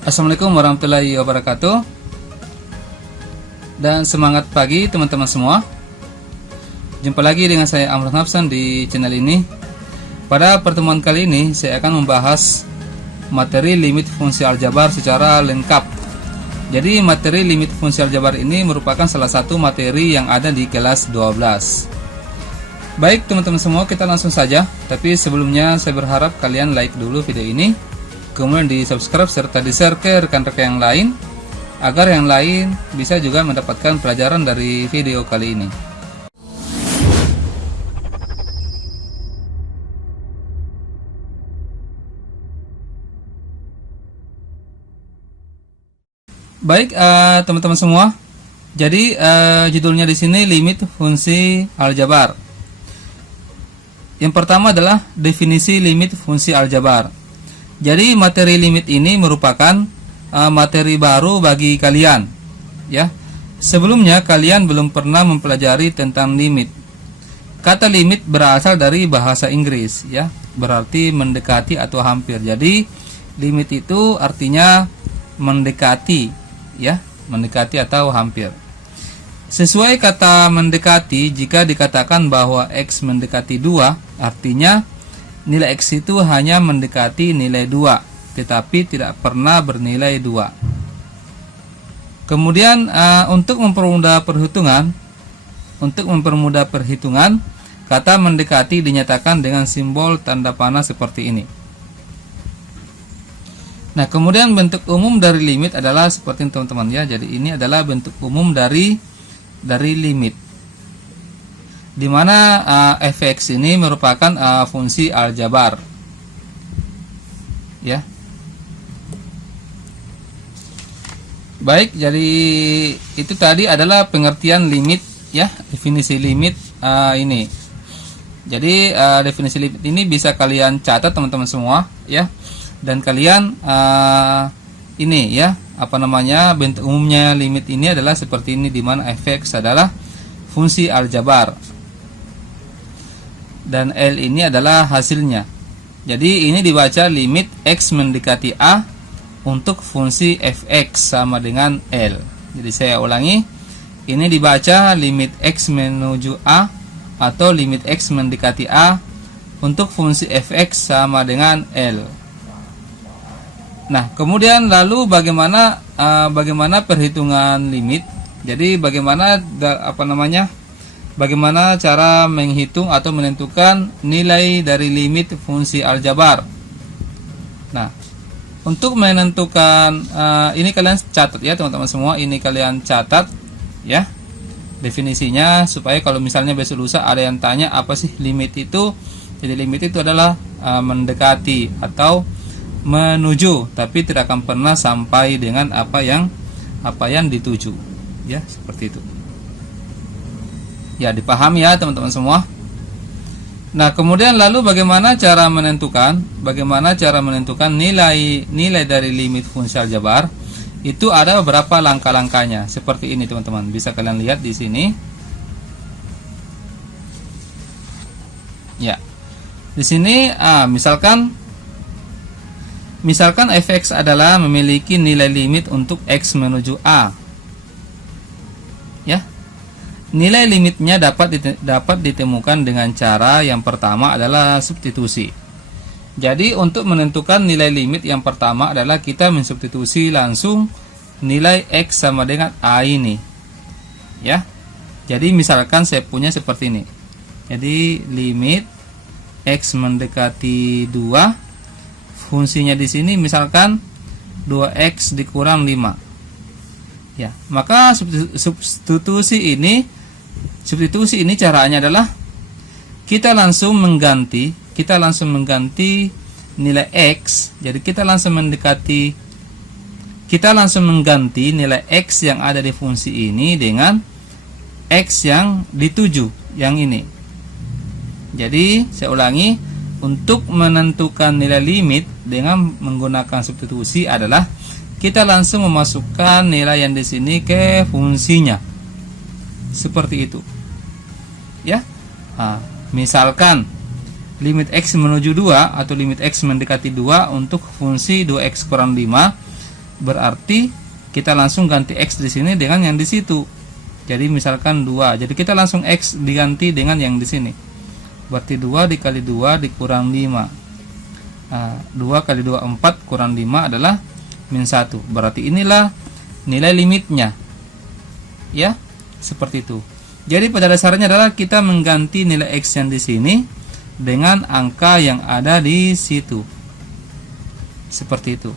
Assalamualaikum warahmatullahi wabarakatuh. Dan semangat pagi teman-teman semua. Jumpa lagi dengan saya Amran Hafsan di channel ini. Pada pertemuan kali ini saya akan membahas materi limit fungsi aljabar secara lengkap. Jadi materi limit fungsi aljabar ini merupakan salah satu materi yang ada di kelas 12. Baik teman-teman semua, kita langsung saja. Tapi sebelumnya saya berharap kalian like dulu video ini, kemudian di subscribe serta di share ke rekan-rekan yang lain, agar yang lain bisa juga mendapatkan pelajaran dari video kali ini. Baik teman-teman semua, jadi judulnya di sini limit fungsi aljabar. Yang pertama adalah definisi limit fungsi aljabar. Jadi materi limit ini merupakan materi baru bagi kalian, ya. Sebelumnya kalian belum pernah mempelajari tentang limit. Kata limit berasal dari bahasa Inggris, ya, berarti mendekati atau hampir. Jadi limit itu artinya mendekati, ya, mendekati atau hampir. Sesuai kata mendekati, jika dikatakan bahwa X mendekati 2, artinya nilai X itu hanya mendekati nilai 2, tetapi tidak pernah bernilai 2. Kemudian untuk mempermudah perhitungan, kata mendekati dinyatakan dengan simbol tanda panah seperti ini. Nah, kemudian bentuk umum dari limit adalah seperti ini teman-teman, ya. Jadi ini adalah bentuk umum dari limit, di mana fx ini merupakan fungsi aljabar, ya. Baik, jadi itu tadi adalah pengertian limit, ya, definisi limit ini. Jadi definisi limit ini bisa kalian catat teman-teman semua, ya, dan kalian ini, ya, bentuk umumnya limit ini adalah seperti ini, di mana fx adalah fungsi aljabar dan L ini adalah hasilnya. Jadi ini dibaca limit X mendekati A untuk fungsi fx sama dengan L. Jadi saya ulangi, ini dibaca limit X menuju A atau limit X mendekati A untuk fungsi fx sama dengan L. Nah, kemudian lalu bagaimana perhitungan limit? Jadi bagaimana cara menghitung atau menentukan nilai dari limit fungsi aljabar? Nah, untuk menentukan ini kalian catat, ya teman-teman semua, ini kalian catat, ya, definisinya, supaya kalau misalnya besok lusa ada yang tanya apa sih limit itu. Jadi limit itu adalah mendekati atau menuju, tapi tidak akan pernah sampai dengan apa yang dituju, ya, seperti itu. Ya, dipahami ya teman-teman semua. Nah, kemudian lalu bagaimana cara menentukan nilai dari limit fungsi aljabar? Itu ada beberapa langkah-langkahnya. Seperti ini teman-teman, bisa kalian lihat di sini. Ya. Di sini misalkan fx adalah memiliki nilai limit untuk X menuju A, ya. Nilai limitnya dapat ditemukan dengan cara yang pertama adalah substitusi. Jadi untuk menentukan nilai limit yang pertama adalah kita mensubstitusi langsung nilai X sama dengan A ini, ya. Jadi misalkan saya punya seperti ini. Jadi limit X mendekati 2, fungsinya di sini misalkan 2x dikurang 5. Ya, maka substitusi ini caranya adalah kita langsung mengganti nilai x. Jadi kita langsung mengganti nilai x yang ada di fungsi ini dengan x yang dituju, yang ini. Jadi saya ulangi, untuk menentukan nilai limit dengan menggunakan substitusi adalah kita langsung memasukkan nilai yang di sini ke fungsinya, seperti itu, ya. Nah, misalkan limit x menuju 2 atau limit x mendekati 2 untuk fungsi 2x kurang 5, berarti kita langsung ganti X di sini dengan yang di situ. Jadi misalkan 2. Jadi kita langsung X diganti dengan yang di sini. Berarti 2 dikali 2 dikurang 5. 2 kali 2 4 kurang 5 adalah min 1. Berarti inilah nilai limitnya. Ya, seperti itu. Jadi pada dasarnya adalah kita mengganti nilai X yang di sini dengan angka yang ada di situ. Seperti itu.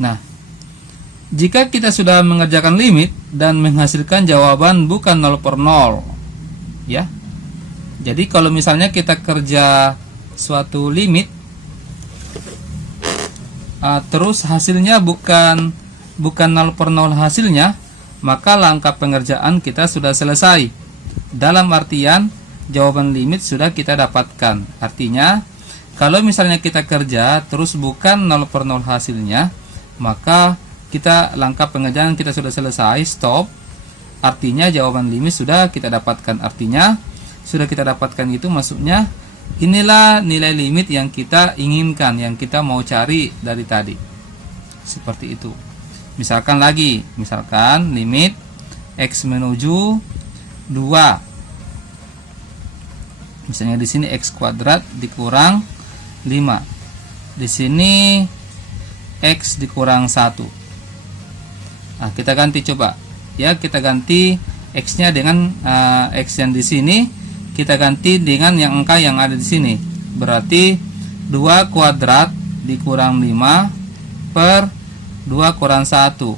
Nah, jika kita sudah mengerjakan limit dan menghasilkan jawaban bukan 0 per 0, ya. Jadi kalau misalnya kita kerja suatu limit, terus hasilnya bukan 0 per 0 hasilnya, maka langkah pengerjaan kita sudah selesai. Dalam artian jawaban limit sudah kita dapatkan. Artinya kalau misalnya kita kerja terus bukan 0 per 0 hasilnya, maka langkah pengerjaan kita sudah selesai, stop. Artinya jawaban limit sudah kita dapatkan. Artinya sudah kita dapatkan itu maksudnya inilah nilai limit yang kita inginkan, yang kita mau cari dari tadi. Seperti itu. Misalkan limit X menuju 2. Misalnya di sini X kuadrat dikurang 5. Di sini X dikurang 1. Nah, kita ganti coba. Ya, kita ganti X-nya dengan X yang di sini, kita ganti dengan yang angka yang ada di sini. Berarti 2 kuadrat dikurang 5 per 2 kurang 1.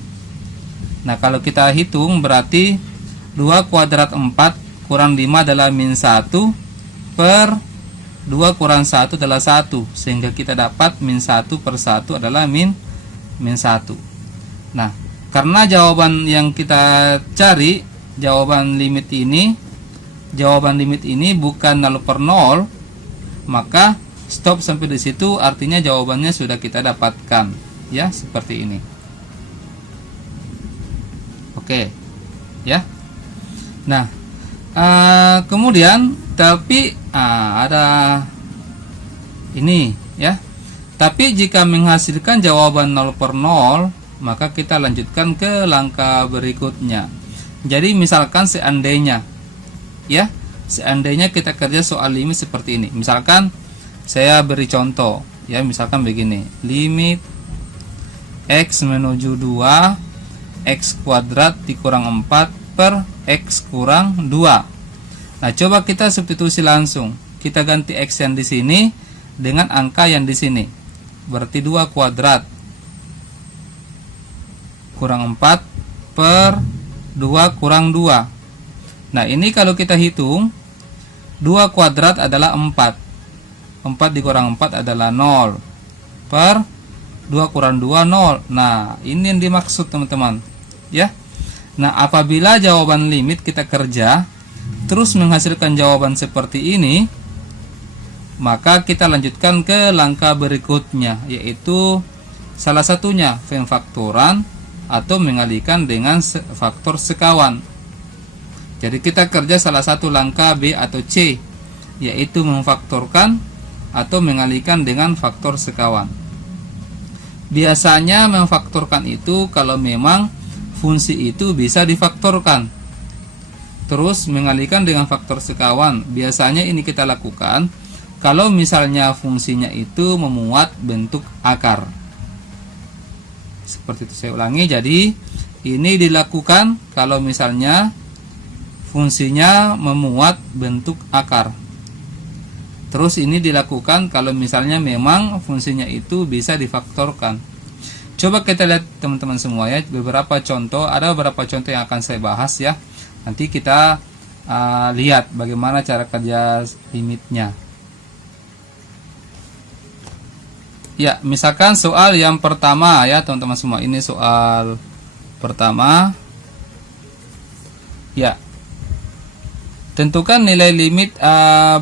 Nah, kalau kita hitung berarti 2 kuadrat 4 kurang 5 adalah min 1 per 2 kurang 1 adalah 1. Sehingga kita dapat min 1 per 1 adalah min 1. Nah, karena jawaban yang kita cari, jawaban limit ini bukan 0 per 0, maka stop sampai di situ, artinya jawabannya sudah kita dapatkan. Ya, seperti ini. Oke. Ya. Nah, kemudian tapi ada ini ya. Tapi jika menghasilkan jawaban 0 per 0, maka kita lanjutkan ke langkah berikutnya. Jadi misalkan seandainya kita kerja soal limit seperti ini. Misalkan saya beri contoh ya, misalkan begini. Limit X menuju 2 X kuadrat dikurang 4 per X kurang 2. Nah, coba kita substitusi langsung. Kita ganti X yang di sini dengan angka yang di sini. Berarti 2 kuadrat kurang 4 per 2 kurang 2. Nah, ini kalau kita hitung 2 kuadrat adalah 4. 4 dikurang 4 adalah 0 per 2 kurang 2 0. Nah, ini yang dimaksud teman-teman ya. Nah, apabila jawaban limit kita kerja terus menghasilkan jawaban seperti ini, maka kita lanjutkan ke langkah berikutnya, yaitu salah satunya pemfaktoran atau mengalihkan dengan faktor sekawan. Jadi kita kerja salah satu langkah B atau C, yaitu memfaktorkan atau mengalihkan dengan faktor sekawan. Biasanya memfaktorkan itu kalau memang fungsi itu bisa difaktorkan. Terus mengalihkan dengan faktor sekawan, biasanya ini kita lakukan kalau misalnya fungsinya itu memuat bentuk akar. Seperti itu, saya ulangi. Jadi ini dilakukan kalau misalnya fungsinya memuat bentuk akar. Terus ini dilakukan kalau misalnya memang fungsinya itu bisa difaktorkan. Coba kita lihat teman-teman semua ya, beberapa contoh. Ada beberapa contoh yang akan saya bahas ya. Nanti kita lihat bagaimana cara kerja limitnya. Ya, misalkan soal yang pertama ya teman-teman semua. Ini soal pertama. Ya, tentukan nilai limit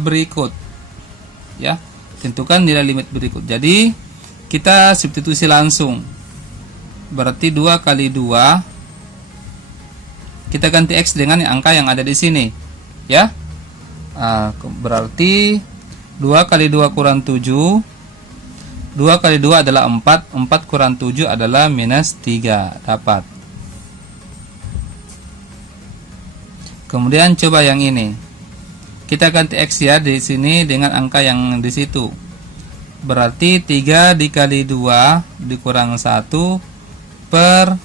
berikut. Ya, tentukan nilai limit berikut. Jadi kita substitusi langsung. Berarti 2 kali 2, kita ganti X dengan angka yang ada di sini ya. Berarti 2 kali 2 kurang 7 2 kali 2 adalah 4. 4 kurang 7 adalah minus 3. Dapat. Kemudian coba yang ini. Kita ganti X ya di sini dengan angka yang di situ. Berarti 3 dikali 2 dikurang 1 per,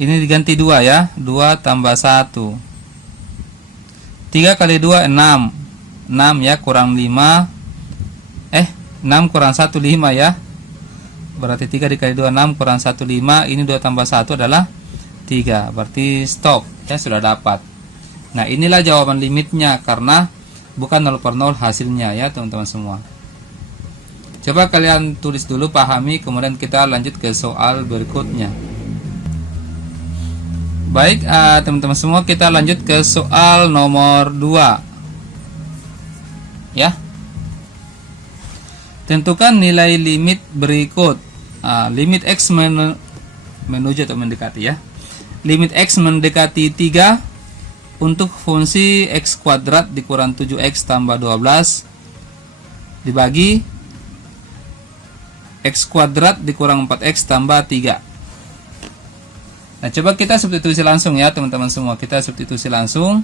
ini diganti 2 ya. 2 tambah 1. 3 kali 2 6. 6 ya, kurang 5. 6 kurang 1 5 ya. Berarti 3 dikali 2 6 kurang 1 5. Ini 2 tambah 1 adalah 3. Berarti stop ya, sudah dapat. Nah, inilah jawaban limitnya karena bukan 0 per 0 hasilnya ya teman-teman semua. Coba kalian tulis dulu, pahami, kemudian kita lanjut ke soal berikutnya. Baik, teman-teman semua, kita lanjut ke soal nomor 2 ya. Tentukan nilai limit berikut. Limit X menuju atau mendekati ya. Limit X mendekati 3 untuk fungsi X kuadrat dikurang 7X tambah 12 dibagi X kuadrat dikurang 4X tambah 3. Nah, coba kita substitusi langsung ya teman-teman semua. Kita substitusi langsung.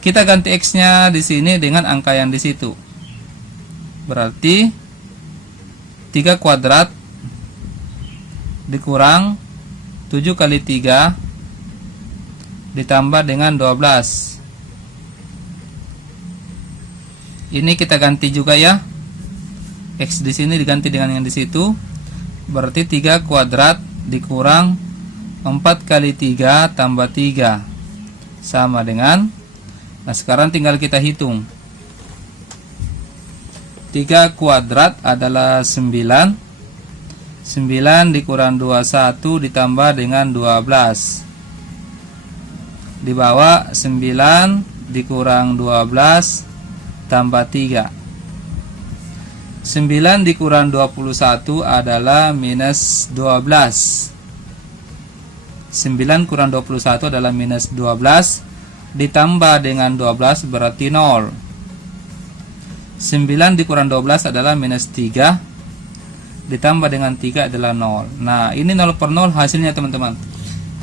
Kita ganti X-nya di sini dengan angka yang di situ. Berarti 3 kuadrat dikurang 7 kali 3 ditambah dengan 12. Ini kita ganti juga ya. X di sini diganti dengan yang di situ. Berarti 3 kuadrat dikurang 4 kali 3 tambah 3 sama dengan, nah sekarang tinggal kita hitung. 3 kuadrat adalah 9. 9 dikurang 21 ditambah dengan 12. Di bawah 9 dikurang 12 tambah 3. 9 dikurang 21 adalah minus 12. 9 kurang 21 adalah minus 12. Ditambah dengan 12 berarti 0. 9 dikurang 12 adalah minus 3. Ditambah dengan 3 adalah 0. Nah, ini 0 per 0 hasilnya teman-teman.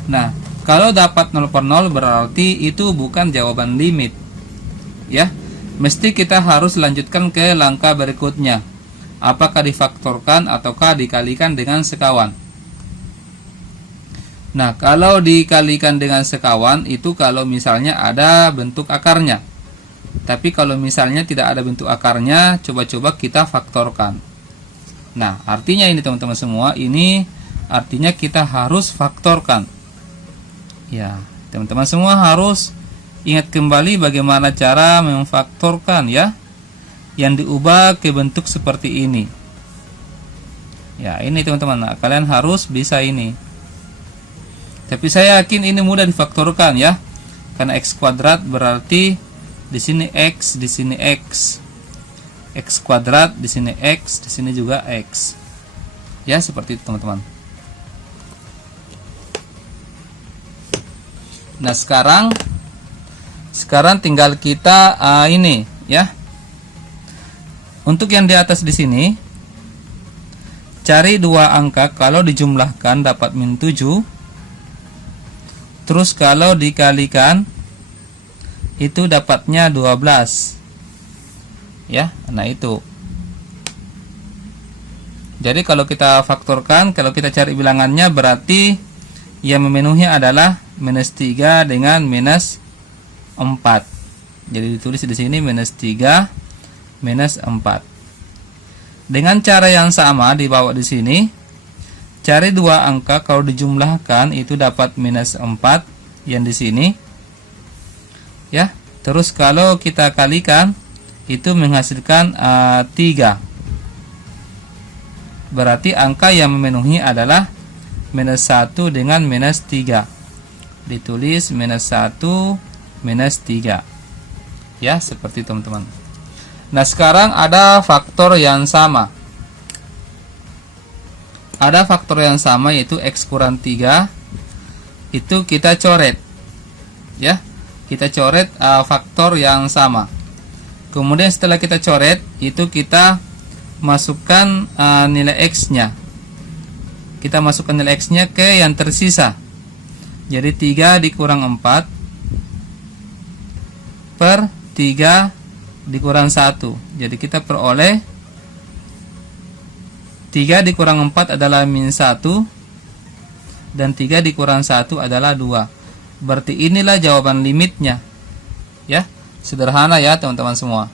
Nah, kalau dapat 0 per 0 berarti itu bukan jawaban limit ya. Mesti kita harus lanjutkan ke langkah berikutnya. Apakah difaktorkan ataukah dikalikan dengan sekawan. Nah, kalau dikalikan dengan sekawan itu kalau misalnya ada bentuk akarnya. Tapi kalau misalnya tidak ada bentuk akarnya, coba-coba kita faktorkan. Nah, artinya ini teman-teman semua, ini artinya kita harus faktorkan. Ya, teman-teman semua harus ingat kembali bagaimana cara memfaktorkan ya, yang diubah ke bentuk seperti ini. Ya, ini teman-teman, nah, kalian harus bisa ini. Tapi saya yakin ini mudah difaktorkan ya, karena X kuadrat berarti di sini X, di sini X. X kuadrat, di sini X, di sini juga X. Ya, seperti itu teman-teman. Nah, sekarang tinggal kita ini ya. Untuk yang di atas di sini cari dua angka, kalau dijumlahkan dapat min 7. Terus kalau dikalikan itu dapatnya 12 ya. Nah, itu jadi kalau kita faktorkan, kalau kita cari bilangannya, berarti yang memenuhi adalah minus 3 dengan minus 4. Jadi ditulis di sini minus 3 minus 4. Dengan cara yang sama dibawa di sini, cari dua angka, kalau dijumlahkan itu dapat minus 4 yang di sini ya. Terus kalau kita kalikan itu menghasilkan 3. Berarti angka yang memenuhi adalah minus 1 dengan minus 3. Ditulis minus 1 minus 3 ya, seperti itu teman-teman. Nah, sekarang ada faktor yang sama. Ada faktor yang sama yaitu X kurang 3. Itu kita coret ya. Kita coret faktor yang sama. Kemudian setelah kita coret itu kita masukkan nilai X nya. Kita masukkan nilai X nya ke yang tersisa. Jadi 3 dikurang 4 per 3 dikurang 1. Jadi kita peroleh 3 dikurang 4 adalah min 1, dan 3 dikurang 1 adalah 2. Berarti inilah jawaban limitnya. Ya, sederhana ya teman-teman semua.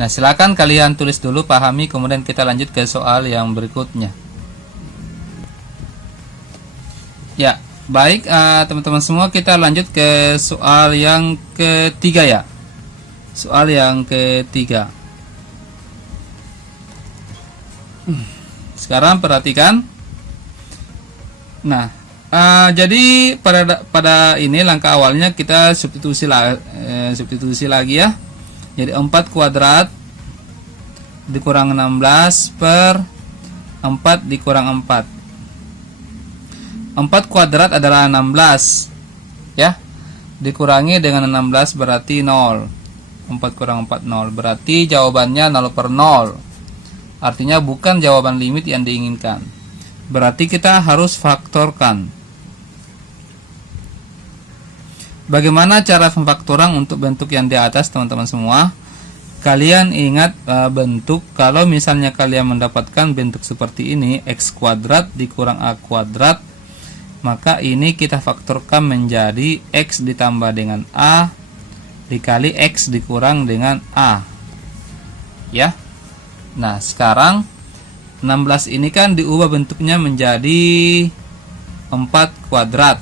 Nah, silakan kalian tulis dulu, pahami, kemudian kita lanjut ke soal yang berikutnya. Ya, baik teman-teman semua, kita lanjut ke soal yang ketiga ya. Soal yang ketiga. Sekarang perhatikan. Nah, jadi pada ini langkah awalnya kita substitusi lagi ya. Jadi 4 kuadrat dikurang 16 per 4 dikurang 4. 4 kuadrat adalah 16 ya. Dikurangi dengan 16 berarti 0. 4 kurang 4 0. Berarti jawabannya 0 per 0. Artinya bukan jawaban limit yang diinginkan. Berarti kita harus faktorkan. Bagaimana cara pemfaktoran untuk bentuk yang di atas teman-teman semua? Kalian ingat bentuk, kalau misalnya kalian mendapatkan bentuk seperti ini, X kuadrat dikurang A kuadrat, maka ini kita faktorkan menjadi X ditambah dengan A dikali X dikurang dengan A. Ya. Nah, sekarang 16 ini kan diubah bentuknya menjadi 4 kuadrat.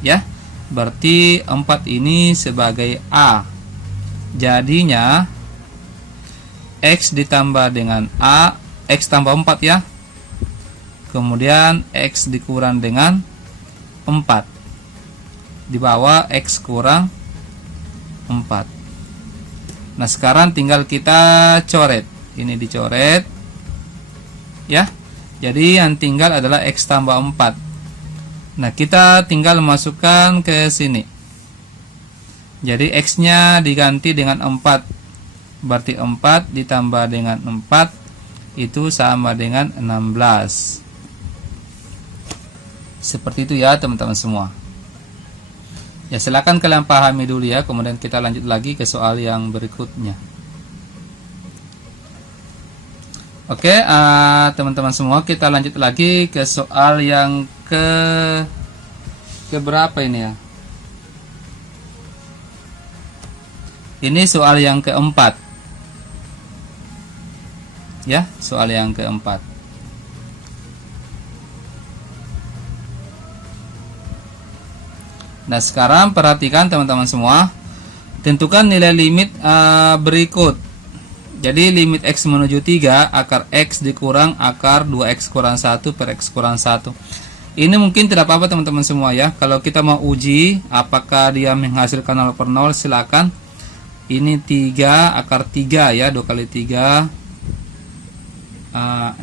Ya. Berarti 4 ini sebagai A. Jadinya X ditambah dengan A, X tambah 4 ya. Kemudian X dikurang dengan 4. Di bawah X kurang 4. Nah, sekarang tinggal kita coret. Ini dicoret. Ya. Jadi yang tinggal adalah X tambah 4. Nah, kita tinggal masukkan ke sini. Jadi X-nya diganti dengan 4. Berarti 4 ditambah dengan 4 itu sama dengan 16. Seperti itu ya teman-teman semua. Ya, silakan kalian pahami dulu ya, kemudian kita lanjut lagi ke soal yang berikutnya. Oke, teman-teman semua, kita lanjut lagi ke soal yang ke berapa ini ya? Ini soal yang keempat. Ya, soal yang keempat. Nah, sekarang perhatikan teman-teman semua. Tentukan nilai limit berikut. Jadi limit X menuju 3, akar X dikurang akar 2X kurang 1 per X kurang 1. Ini mungkin tidak apa-apa teman-teman semua ya. Kalau kita mau uji apakah dia menghasilkan 0 per 0, silakan. Ini 3, akar 3 ya, 2 kali 3 6.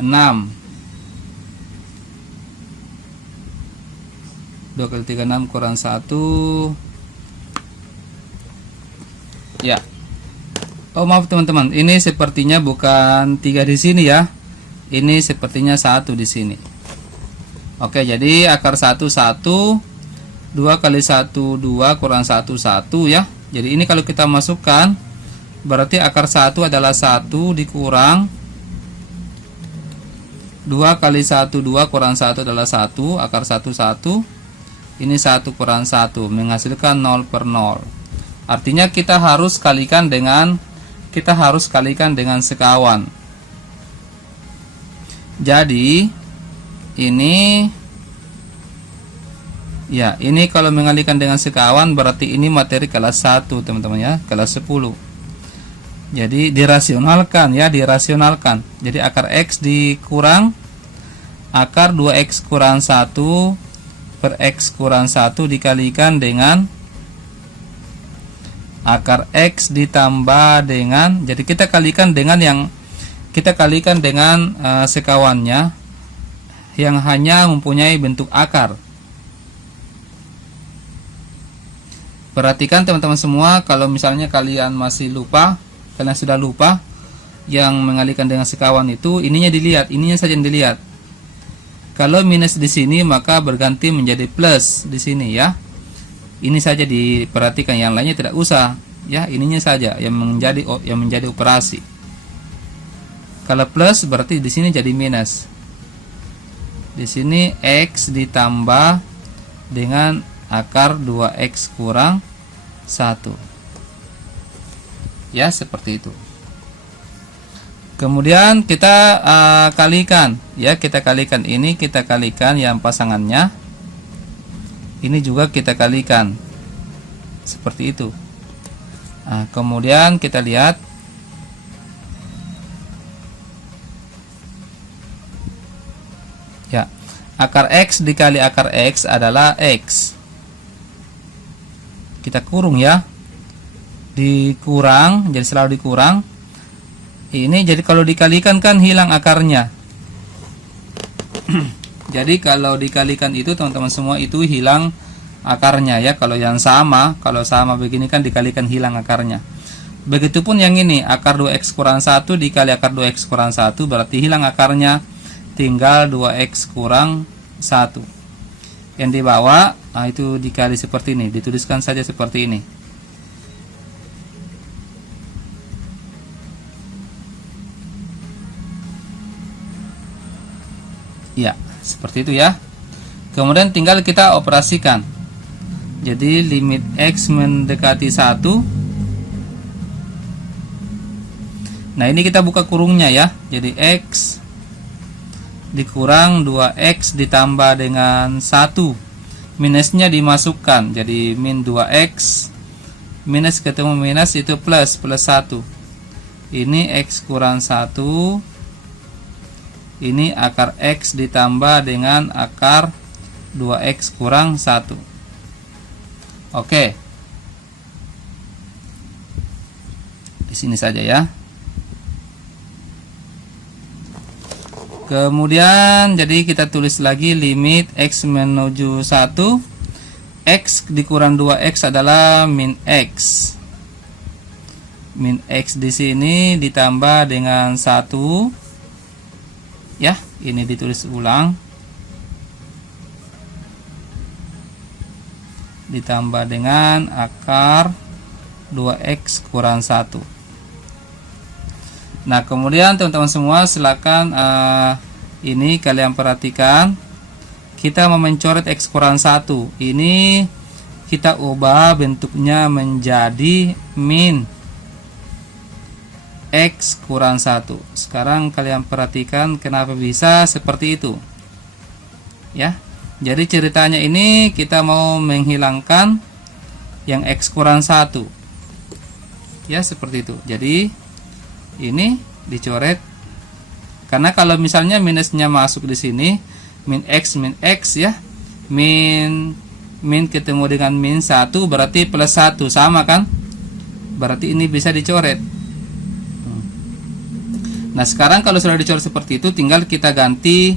2 kali 3 6 kurang 1. Ya. Oh, maaf teman-teman, ini sepertinya bukan 3 di sini ya. Ini sepertinya 1 di sini. Oke, jadi akar 1 1, 2 kali 1 2 kurang 1 1 ya. Jadi ini kalau kita masukkan berarti akar 1 adalah 1 dikurang 2 kali 1 2 kurang 1 adalah 1, akar 1 1. Ini 1 kurang 1 menghasilkan 0 per 0. Artinya kita harus kalikan dengan sekawan. Jadi ini ya, ini kalau mengalikan dengan sekawan berarti ini materi kelas 1 teman-teman ya, kelas 10. Jadi dirasionalkan ya, dirasionalkan. Jadi akar X dikurang akar 2X kurang 1 per X kurang 1 dikalikan dengan akar X ditambah dengan, jadi kita kalikan dengan sekawannya yang hanya mempunyai bentuk akar. Perhatikan teman-teman semua, kalau misalnya kalian masih lupa, kalian sudah lupa yang mengalihkan dengan sekawan itu, ininya dilihat, ininya saja yang dilihat. Kalau minus di sini maka berganti menjadi plus di sini ya. Ini saja diperhatikan, yang lainnya tidak usah ya, ininya saja yang menjadi operasi. Kalau plus berarti di sini jadi minus. Di sini X ditambah dengan akar 2X kurang 1. Ya, seperti itu. Kemudian kita kalikan ya, kita kalikan ini, kita kalikan yang pasangannya. Ini juga kita kalikan. Seperti itu. Nah, kemudian kita lihat ya, akar X dikali akar X adalah X. Kita kurung ya, dikurang, jadi selalu dikurang. Ini jadi kalau dikalikan kan hilang akarnya. Jadi kalau dikalikan itu teman-teman semua itu hilang akarnya ya. Kalau yang sama, kalau sama begini kan dikalikan hilang akarnya. Begitupun yang ini, akar 2X kurang 1 dikali akar 2X kurang 1 berarti hilang akarnya, tinggal 2X kurang 1. Yang di bawah, nah itu dikali seperti ini, dituliskan saja seperti ini. Ya, seperti itu ya. Kemudian tinggal kita operasikan. Jadi limit X mendekati 1. Nah, ini kita buka kurungnya ya. Jadi X dikurang 2X ditambah dengan 1. Minusnya dimasukkan. Jadi min 2X. Minus ketemu minus itu plus 1. Ini X kurang 1. Ini akar X ditambah dengan akar 2X kurang 1. Oke. Di sini saja ya. Kemudian jadi kita tulis lagi limit X menuju 1. X dikurang 2X adalah min X. Min X di sini ditambah dengan 1. Ya, ini ditulis ulang. Ditambah dengan akar 2X kurang 1. Nah, kemudian teman-teman semua silakan ini kalian perhatikan. Kita mau mencoret X kurang 1. Ini kita ubah bentuknya menjadi min X kurang 1. Sekarang kalian perhatikan kenapa bisa seperti itu. Ya. Jadi ceritanya ini kita mau menghilangkan yang X kurang 1. Ya, seperti itu. Jadi ini dicoret. Karena kalau misalnya minusnya masuk di sini, min X ya. Min ketemu dengan min 1 berarti plus 1 sama kan? Berarti ini bisa dicoret. Nah, sekarang kalau sudah dicoret seperti itu, tinggal kita ganti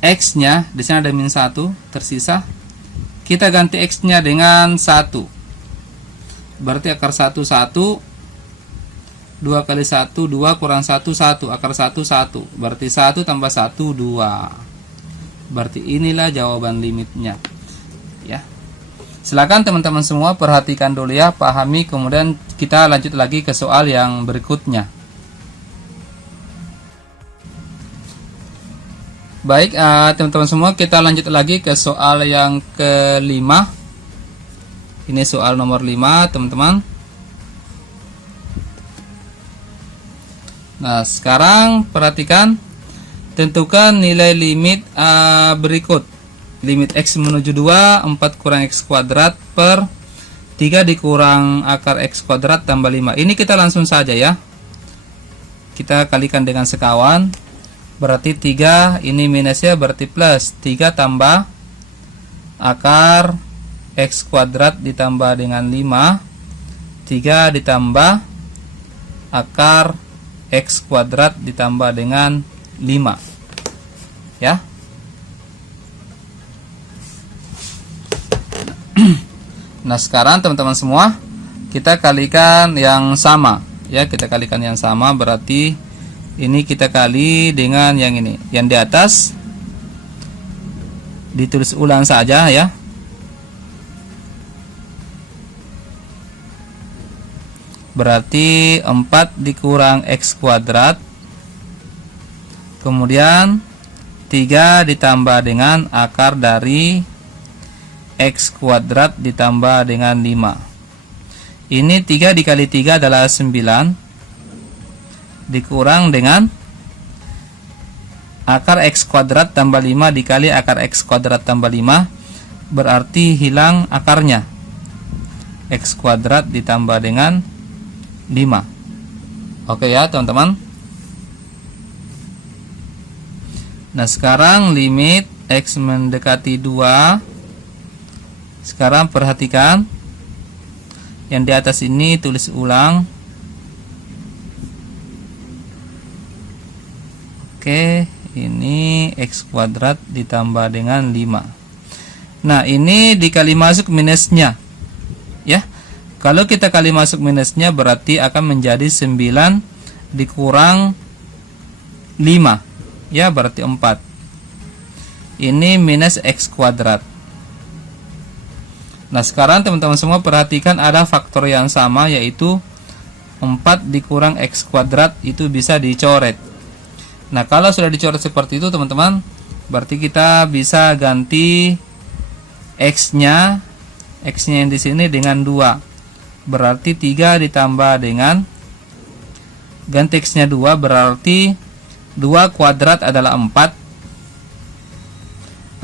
X-nya. Di sini ada min 1 tersisa. Kita ganti X-nya dengan 1. Berarti akar 1 1. 2 kali 1 2 kurang 1 1. Akar 1 1. Berarti 1 tambah 1 2. Berarti inilah jawaban limitnya. Ya. Silakan teman-teman semua perhatikan dulu ya, pahami, kemudian kita lanjut lagi ke soal yang berikutnya. Baik, teman-teman semua, kita lanjut lagi ke soal yang kelima. Ini soal nomor 5, teman-teman. Nah, sekarang perhatikan, tentukan nilai limit berikut. Limit X menuju 2, 4 kurang X kuadrat per 3 dikurang akar X kuadrat tambah 5. Ini kita langsung saja ya. Kita kalikan dengan sekawan. Berarti 3, ini minusnya berarti plus 3 tambah akar X kuadrat ditambah dengan 5. 3 ditambah akar X kuadrat ditambah dengan 5. Ya. Nah, sekarang teman-teman semua, kita kalikan yang sama. Ya, kita kalikan yang sama, berarti ini kita kali dengan yang ini. Yang di atas ditulis ulang saja ya. Berarti 4 dikurang X kuadrat. Kemudian 3 ditambah dengan akar dari X kuadrat ditambah dengan 5. Ini 3 dikali 3 adalah 9, dikurang dengan akar X kuadrat tambah 5 dikali akar X kuadrat tambah 5, berarti hilang akarnya. X kuadrat ditambah dengan 5. Oke ya teman-teman. Nah, sekarang limit X mendekati 2. Sekarang perhatikan yang di atas ini, tulis ulang. Oke, ini X kuadrat ditambah dengan 5. Nah, ini dikali masuk minusnya ya. Kalau kita kali masuk minusnya, berarti akan menjadi 9 dikurang 5 ya, berarti 4. Ini minus X kuadrat. Nah, sekarang teman-teman semua perhatikan ada faktor yang sama, yaitu 4 dikurang X kuadrat, itu bisa dicoret. Nah, kalau sudah dicoret seperti itu teman-teman, berarti kita bisa ganti X-nya yang di sini dengan 2. Berarti 3 ditambah dengan, ganti X-nya 2, berarti 2 kuadrat adalah 4.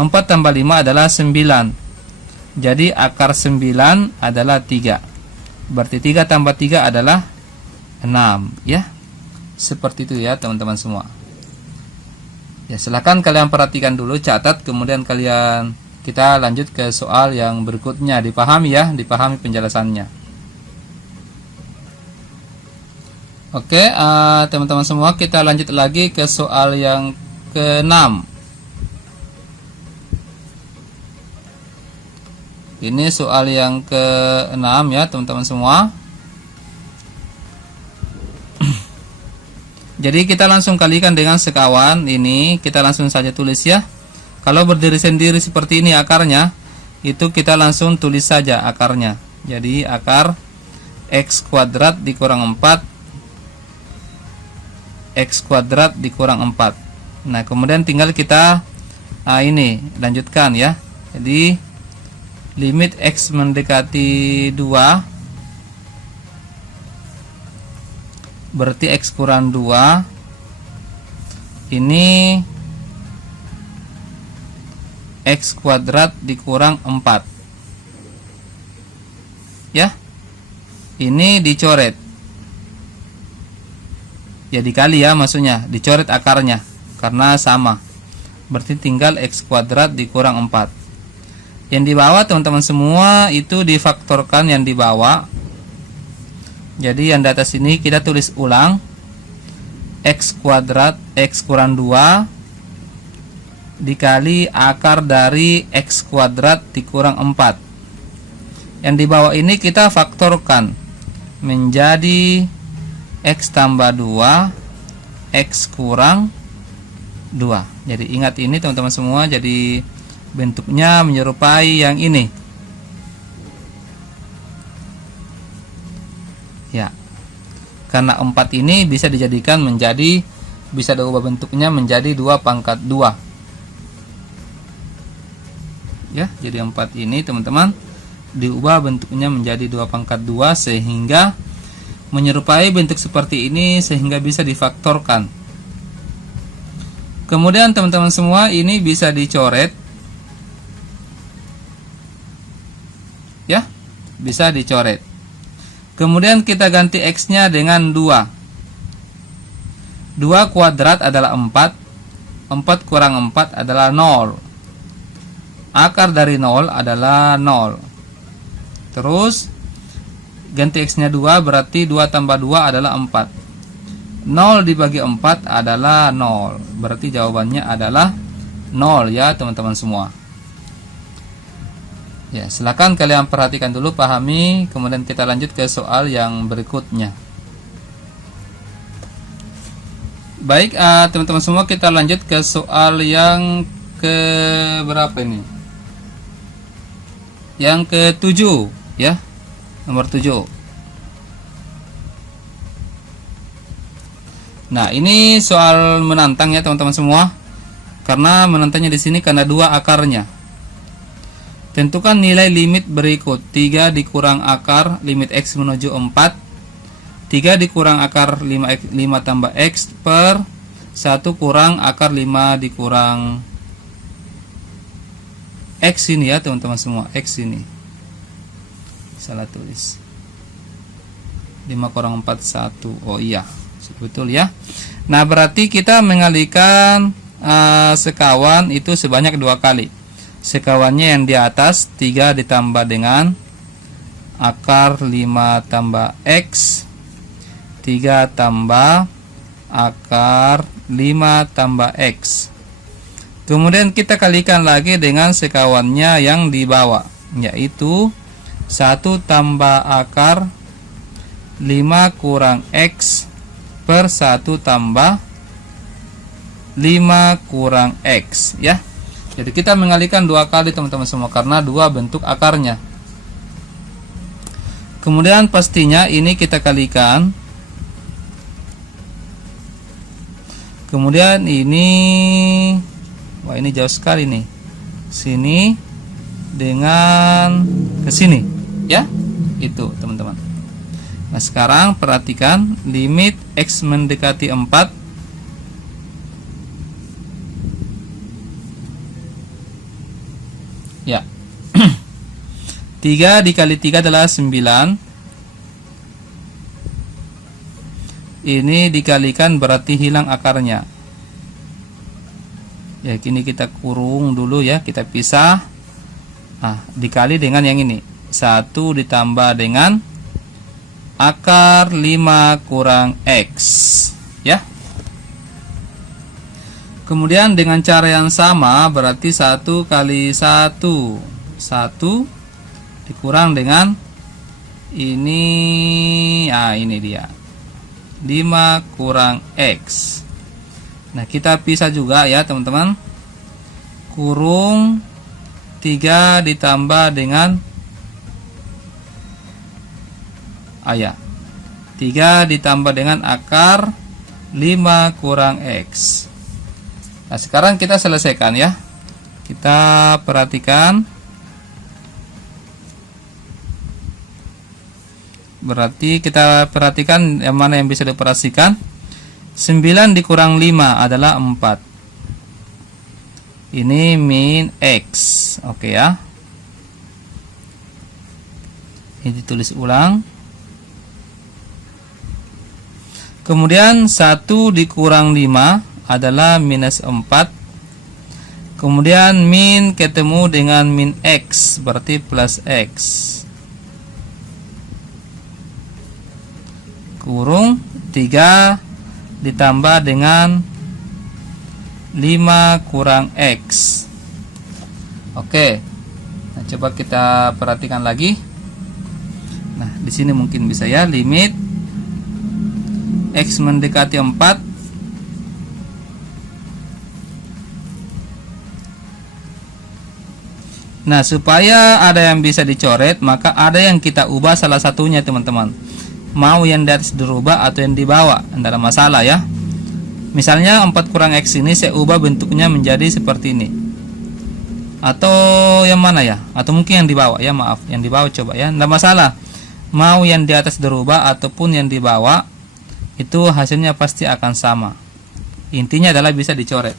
4 tambah 5 adalah 9. Jadi akar 9 adalah 3. Berarti 3 tambah 3 adalah 6 ya. Seperti itu ya teman-teman semua. Ya, silakan kalian perhatikan dulu, catat, kemudian kita lanjut ke soal yang berikutnya. Dipahami ya, dipahami penjelasannya. Oke, teman-teman semua, kita lanjut lagi ke soal yang ke-6. Ini soal yang ke-6 ya teman-teman semua. Jadi kita langsung kalikan dengan sekawan. Ini kita langsung saja tulis ya. Kalau berdiri sendiri seperti ini akarnya, itu kita langsung tulis saja akarnya. Jadi akar X kuadrat dikurang 4, X kuadrat dikurang 4. Nah, kemudian tinggal kita ini lanjutkan ya. Jadi limit X mendekati 2, berarti X kurang 2, ini X kuadrat dikurang 4 ya. Ini dicoret ya, dikali ya, maksudnya dicoret akarnya karena sama, berarti tinggal X kuadrat dikurang 4. Yang di bawah teman-teman semua itu difaktorkan yang di bawah. Jadi yang di atas ini kita tulis ulang. X kuadrat X kurang 2 dikali akar dari X kuadrat dikurang 4. Yang di bawah ini kita faktorkan menjadi X tambah 2 X kurang 2. Jadi ingat ini teman-teman semua, jadi bentuknya menyerupai yang ini ya. Karena 4 ini bisa dijadikan menjadi, bisa diubah bentuknya menjadi 2 pangkat 2 ya. Jadi 4 ini teman-teman diubah bentuknya menjadi 2 pangkat 2 sehingga menyerupai bentuk seperti ini, sehingga bisa difaktorkan. Kemudian teman-teman semua, ini bisa dicoret ya, bisa dicoret. Kemudian kita ganti X-nya dengan 2. 2 kuadrat adalah 4. 4 kurang 4 adalah 0. Akar dari 0 adalah 0. Terus ganti X-nya 2, berarti 2 tambah 2 adalah 4. 0 dibagi 4 adalah 0. Berarti jawabannya adalah 0 ya teman-teman semua. Ya, silakan kalian perhatikan dulu, pahami, kemudian kita lanjut ke soal yang berikutnya. Baik, teman-teman semua, kita lanjut ke soal yang ke berapa ini? Yang ke-7 ya. Nomor 7. Nah, ini soal menantang ya teman-teman semua. Karena menantangnya di sini karena dua akarnya. Tentukan nilai limit berikut. 3 dikurang akar limit X menuju 4. 3 dikurang akar 5 tambah X per 1 kurang akar 5 dikurang X ini ya teman-teman semua. X ini salah tulis, 5 kurang 4 1. Oh iya, betul ya. Nah, berarti kita mengalihkan sekawan itu sebanyak 2 kali. Sekawannya yang di atas 3 ditambah dengan akar 5 tambah X, 3 tambah akar 5 tambah X. Kemudian kita kalikan lagi dengan sekawannya yang di bawah, yaitu 1 tambah akar 5 kurang X per 1 tambah 5 kurang X ya. Jadi kita mengalihkan 2 kali teman-teman semua karena 2 bentuk akarnya. Kemudian pastinya ini kita kalikan. Kemudian ini, wah ini jauh sekali nih. Sini dengan ke sini ya. Itu teman-teman. Nah, sekarang perhatikan limit X mendekati 4. Ya. 3 dikali 3 adalah 9. Ini dikalikan berarti hilang akarnya. Ya, kini kita kurung dulu ya, kita pisah. Nah, dikali dengan yang ini. 1 ditambah dengan akar 5 kurang X ya. Kemudian dengan cara yang sama berarti 1 kali 1 1 dikurang dengan ini, ini dia 5 kurang X. Nah, kita pisah juga ya teman-teman. Kurung 3 ditambah dengan 3 ditambah dengan akar 5 kurang X. Nah, sekarang kita selesaikan ya. Kita perhatikan. Berarti kita perhatikan yang mana yang bisa dioperasikan. 9 dikurang 5 adalah 4. Ini min X. Oke ya. Ini ditulis ulang. Kemudian 1 dikurang 5 adalah minus 4. Kemudian min ketemu dengan min X, berarti plus X. Kurung 3 ditambah dengan 5 kurang X. Oke. Nah, coba kita perhatikan lagi. Nah, di sini mungkin bisa ya, limit X mendekati 4. Nah, supaya ada yang bisa dicoret, maka ada yang kita ubah salah satunya teman-teman. Mau yang di atas dirubah atau yang di bawah, tidak ada masalah ya. Misalnya 4 kurang X ini saya ubah bentuknya menjadi seperti ini. Atau yang mana ya? Atau mungkin yang di bawah ya, maaf. Yang di bawah coba ya, tidak masalah. Mau yang di atas dirubah ataupun yang di bawah, itu hasilnya pasti akan sama. Intinya adalah bisa dicoret.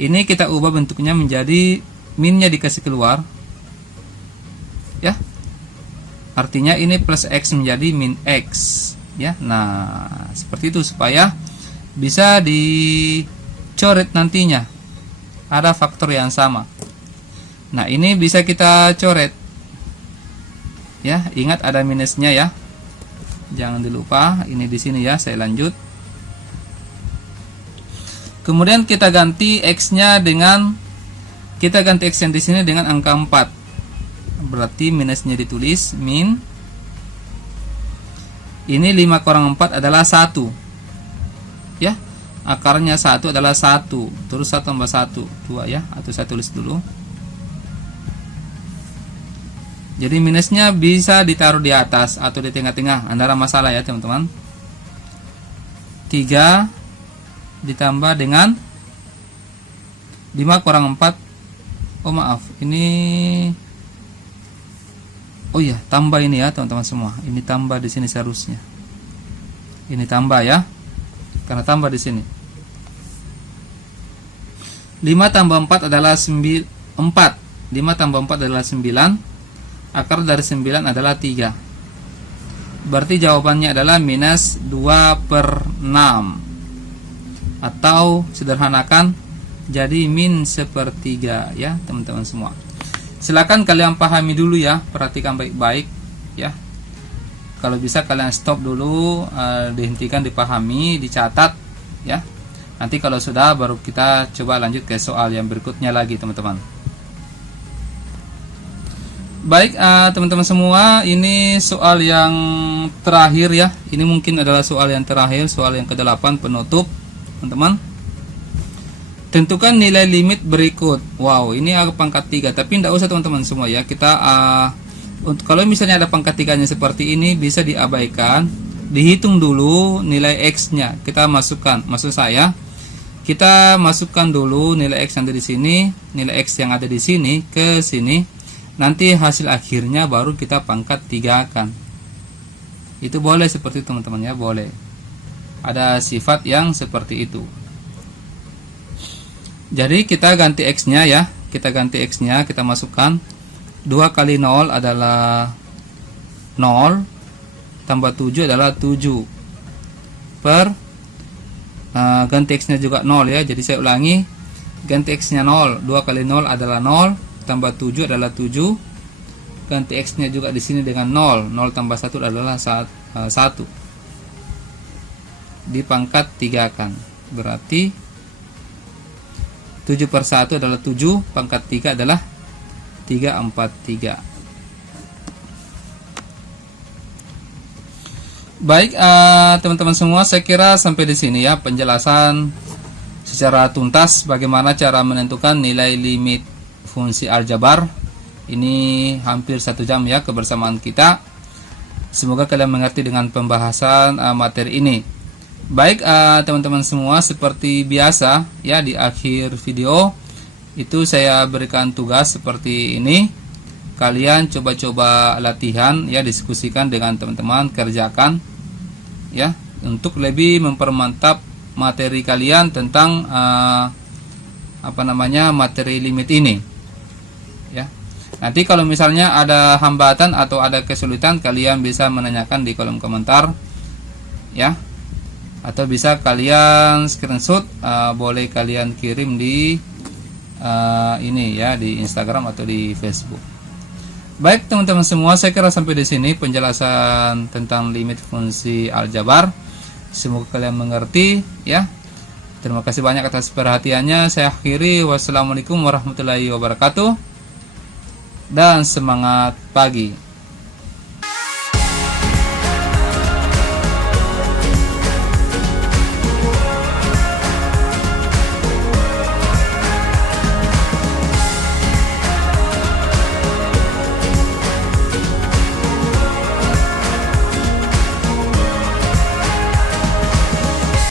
Ini kita ubah bentuknya menjadi minnya dikasih keluar ya, artinya ini plus X menjadi min X ya. Nah, seperti itu supaya bisa dicoret nantinya, ada faktor yang sama. Nah, ini bisa kita coret ya, ingat ada minusnya ya, jangan dilupa. Ini di sini ya, saya lanjut. Kemudian kita ganti X nya dengan, kita ganti X yang di sini dengan angka 4. berarti minusnya ditulis min. Ini 5 kurang 4 adalah 1. Ya, akarnya 1 adalah 1. Terus 1 tambah 1, 2 ya. Atau saya tulis dulu. Jadi minusnya bisa ditaruh di atas atau di tengah-tengah. Antara masalah ya teman-teman. 3 ditambah dengan 5 kurang 4. Oh maaf, ini oh iya, tambah ini ya teman-teman semua. Ini tambah di sini seharusnya. Ini tambah ya. Karena tambah di sini. 5 tambah 4 adalah 4. 5 tambah 4 adalah 9. Akar dari 9 adalah 3. Berarti jawabannya adalah minus 2/6. Atau sederhanakan jadi min sepertiga ya teman-teman semua. Silakan kalian pahami dulu ya, perhatikan baik-baik ya. Kalau bisa kalian stop dulu, dihentikan, dipahami, dicatat ya. Nanti kalau sudah baru kita coba lanjut ke soal yang berikutnya lagi teman-teman. Baik teman-teman semua, ini soal yang terakhir ya. Ini mungkin adalah soal yang terakhir, soal yang ke-8 penutup teman-teman. Tentukan nilai limit berikut. Wow, ini ada pangkat 3, tapi tidak usah teman-teman semua ya. Kita kalau misalnya ada pangkat 3-nya seperti ini bisa diabaikan. Dihitung dulu nilai X-nya. Kita masukkan, maksud saya kita masukkan dulu nilai X yang ada di sini, nilai X yang ada di sini ke sini. Nanti hasil akhirnya baru kita pangkat 3-kan. Itu boleh seperti itu teman-teman ya, boleh. Ada sifat yang seperti itu. Jadi kita ganti X-nya ya. Kita ganti X-nya, kita masukkan 2 kali 0 adalah 0. Tambah 7 adalah 7. Per ganti X-nya juga 0 ya. Jadi saya ulangi. Ganti X-nya 0. 2 kali 0 adalah 0. Tambah 7 adalah 7. Ganti X-nya juga di sini dengan 0. 0 tambah 1 adalah 1. Di pangkat 3-kan. Berarti 7/1 adalah 7, pangkat 3 adalah 3/4/3. Baik teman-teman semua, saya kira sampai di sini ya penjelasan secara tuntas bagaimana cara menentukan nilai limit fungsi aljabar. Ini hampir 1 jam ya kebersamaan kita. Semoga kalian mengerti dengan pembahasan materi ini. Baik teman-teman semua, seperti biasa ya di akhir video itu saya berikan tugas seperti ini. Kalian coba-coba latihan ya, diskusikan dengan teman-teman, kerjakan ya untuk lebih mempermantap materi kalian tentang materi limit ini ya. Nanti kalau misalnya ada hambatan atau ada kesulitan, kalian bisa menanyakan di kolom komentar ya. Atau bisa kalian screenshot, boleh kalian kirim di ini ya, di Instagram atau di Facebook. Baik teman-teman semua, saya kira sampai di sini penjelasan tentang limit fungsi aljabar. Semoga kalian mengerti ya. Terima kasih banyak atas perhatiannya. Saya akhiri, wassalamualaikum warahmatullahi wabarakatuh dan semangat pagi.